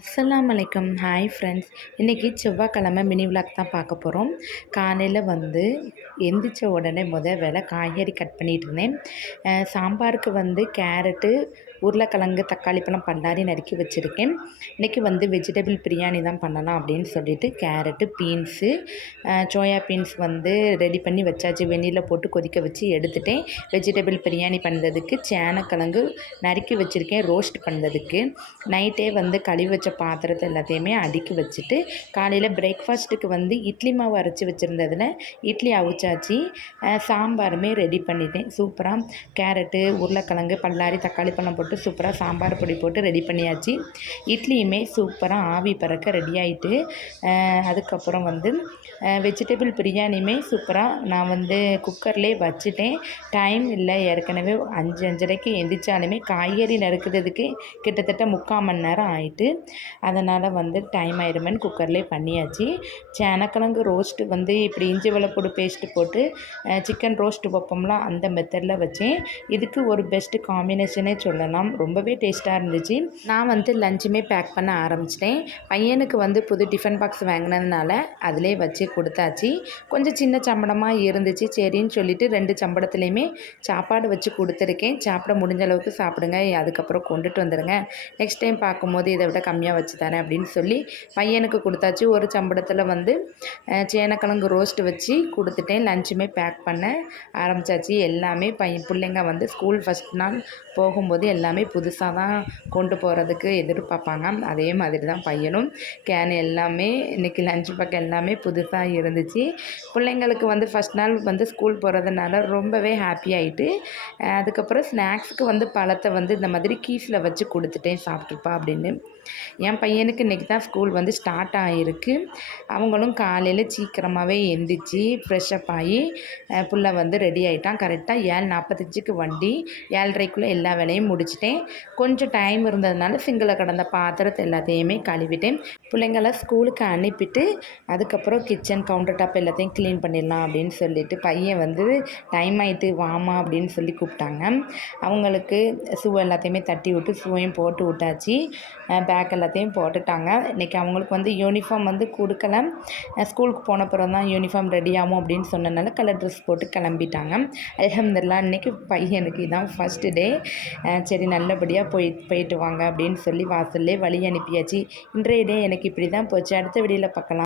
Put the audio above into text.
அஸ்ஸலாமு அலைக்கும். Hi friends. இன்றைக்கி செவ்வாய்க்கிழமை மினி விலாக் தான் பார்க்க போகிறோம். காலையில் எந்திரிச்ச உடனே வேலை காய்கறி கட் பண்ணிகிட்டு இருந்தேன். சாம்பாருக்கு கேரட்டு, உருளைக்கிழங்கு, தக்காளி பழம் பல்லாரி நறுக்கி வச்சுருக்கேன். இன்றைக்கி வெஜிடபிள் பிரியாணி தான் பண்ணலாம் அப்படின்னு சொல்லிட்டு carrot, beans, soya beans ready பண்ணி வச்சாச்சு. வெந்நீரில் போட்டு கொதிக்க வச்சு எடுத்துட்டேன். வெஜிடபிள் பிரியாணி பண்ணுறதுக்கு சேனக்கிழங்கு நறுக்கி வச்சுருக்கேன். ரோஸ்ட் பண்ணுறதுக்கு நைட்டே கழுவி வச்ச பாத்திரத்தை எல்லாத்தையுமே அடுக்கி வச்சுட்டு காலையில் பிரேக்ஃபாஸ்ட்டுக்கு இட்லி மாவு அரைச்சி வச்சுருந்ததில் இட்லி அவிச்சாச்சு. சாம்பாருமே ரெடி பண்ணிட்டேன். சூப்பராக கேரட்டு, உருளைக்கிழங்கு, பல்லாரி, தக்காளி பழம் போட்டு சூப்பராக சாம்பார் பொடி போட்டு ரெடி பண்ணியாச்சு. இட்லியுமே சூப்பராக ஆவி பறக்க ரெடி ஆகிட்டு, அதுக்கப்புறம் வெஜிடபிள் பிரியாணியுமே சூப்பராக நான் குக்கர்லேயே வச்சுட்டேன். டைம் இல்லை, ஏற்கனவே 5:30க்கு எந்திரிச்சாலுமே காய்கறி நறுக்கிறதுக்கு கிட்டத்தட்ட 3/4 மணி நேரம் ஆகிட்டு, அதனால் டைம் ஆயிடுமேன்னு குக்கர்லேயே பண்ணியாச்சு. சேனக்கிழங்கு ரோஸ்ட்டு இப்படி இஞ்சி வெள்ளைப்பூடு பேஸ்ட்டு போட்டு சிக்கன் ரோஸ்ட்டு வைப்போம்ல, அந்த மெத்தடில் வச்சேன். இதுக்கு ஒரு பெஸ்ட்டு காம்பினேஷனே சொல்லலாம். ரொம்பவே டேஸ்ட்டாக இருந்துச்சு. நான் லஞ்சுமே பேக் பண்ண ஆரம்பிச்சிட்டேன். பையனுக்கு புது டிஃபன் பாக்ஸ் வாங்கினதுனால அதிலே வச்சு கொடுத்தாச்சு. கொஞ்சம் சின்ன சம்பளமாக இருந்துச்சு. சரின்னு சொல்லிவிட்டு 2 சம்பளத்துலேயுமே சாப்பாடு வச்சு கொடுத்துருக்கேன். சாப்பிட முடிஞ்ச அளவுக்கு சாப்பிடுங்க, அதுக்கப்புறம் கொண்டுட்டு வந்துடுங்க. நெக்ஸ்ட் டைம் பார்க்கும்போது இதை விட கம்மியாக வச்சு தரேன் அப்படின்னு சொல்லி பையனுக்கு கொடுத்தாச்சு. ஒரு சம்பளத்தில் சேனக்கிழங்கு ரோஸ்ட்டு வச்சு கொடுத்துட்டேன். லஞ்சுமே பேக் பண்ண ஆரம்பித்தாச்சு. எல்லாமே பிள்ளைங்க ஸ்கூல் ஃபஸ்ட் நாள் போகும்போது எல்லாமே புதுசாக தான் கொண்டு போகிறதுக்கு எதிர்பார்ப்பாங்க. அதே மாதிரி தான் பையனும் கேன் எல்லாமே இன்றைக்கி லஞ்ச் பேக் எல்லாமே புதுசாக இருந்துச்சு. பிள்ளைங்களுக்கு ஃபஸ்ட் நாள் ஸ்கூல் போகிறதுனால ரொம்பவே ஹாப்பி ஆகிட்டு, அதுக்கப்புறம் ஸ்நாக்ஸுக்கு பழத்தை இந்த மாதிரி கீஸில் வச்சு கொடுத்துட்டேன், சாப்பிட்ருப்பா அப்படின்னு. என் பையனுக்கு இன்றைக்கி தான் ஸ்கூல் ஸ்டார்ட் ஆகிருக்கு. அவங்களும் காலையில் சீக்கிரமாகவே எந்திரிச்சு ஃப்ரெஷ்ஷப் ஆகி புள்ள ரெடி ஆகிட்டான். கரெக்டாக 7:45க்கு வண்டி. 7:30க்குள்ளே எல்லா வேலையும் முடிச்சிட்டேன். கொஞ்சம் டைம் இருந்ததுனால சிங்கில் கடந்த பாத்திரத்தை எல்லாத்தையுமே கழுவிட்டேன். பிள்ளைங்கள ஸ்கூலுக்கு அனுப்பிட்டு அதுக்கப்புறம் கிச்சன் கவுண்டர் டாப் எல்லாத்தையும் க்ளீன் பண்ணிடலாம் அப்படின்னு சொல்லிட்டு பையன் டைம் ஆகிட்டு வாமா அப்படின்னு சொல்லி கூப்பிட்டாங்க. அவங்களுக்கு ஷூ எல்லாத்தையுமே தட்டி விட்டு ஷூவையும் போட்டு விட்டாச்சு. பேக் எல்லாத்தையும் போட்டுட்டாங்க. இன்றைக்கி அவங்களுக்கு யூனிஃபார்ம் கொடுக்கல. ஸ்கூலுக்கு போன பிறகு தான் யூனிஃபார்ம் ரெடி ஆகும் அப்படின்னு சொன்னனால கலர் ட்ரெஸ் போட்டு கிளம்பிட்டாங்க. அல்ஹம்துலில்லாஹ் இன்றைக்கி பையனுக்கு இதான் ஃபஸ்ட்டு டே. சரி, நல்லபடியாக போயிட்டு வாங்க அப்படின்னு சொல்லி வாசல்லே வழி அனுப்பியாச்சு. இன்றைய டே எனக்கு இப்படி தான் போச்சு. அடுத்த வீடியோவில் பார்க்கலாம்.